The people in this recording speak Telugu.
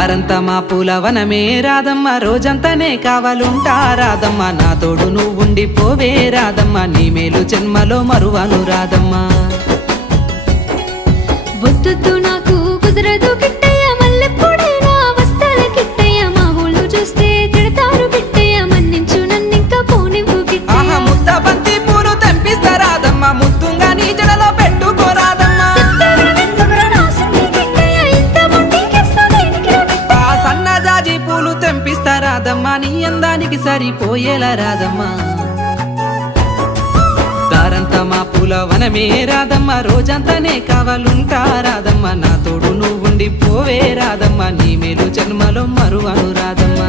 దారంతా మా పూలవనమే రాధమ్మ, రోజంతానే కావాలుంటా రాధమ్మ, నా తోడు నువ్వుండి పోవే రాధమ్మ, నీ మేలు జన్మలో మరువను రాధమ్మ. వద్దు నాకు కుదరదు కిట్టయ్య, మల్లెప్పుడైనా వస్తాల కిట్టయ్య, మా ఊళ్ళు చూస్తే తిడతారు కిట్టయ్య, మన్నించు నన్నింకా పోనివ్వు కిట్టయ్య. ముద్ద బంతి పూలు తెంపిస్తా రాధమ్మ, ముద్దుంగా నీ జడలో పెట్టుకో రాధమ్మ. సన్నజాజి పూలు తెంపిస్తా రాధమ్మ, నీ అందానికి సరిపోయేలా రాధమ్మ. దారంతా మా పూలవనమే రాధమ్మ, రోజంతానే కావాలుంటా రాధమ్మ, నా తోడు నువ్వుండి పోవే రాధమ్మ, నీ మేలు జన్మలో మరువను రాధమ్మ.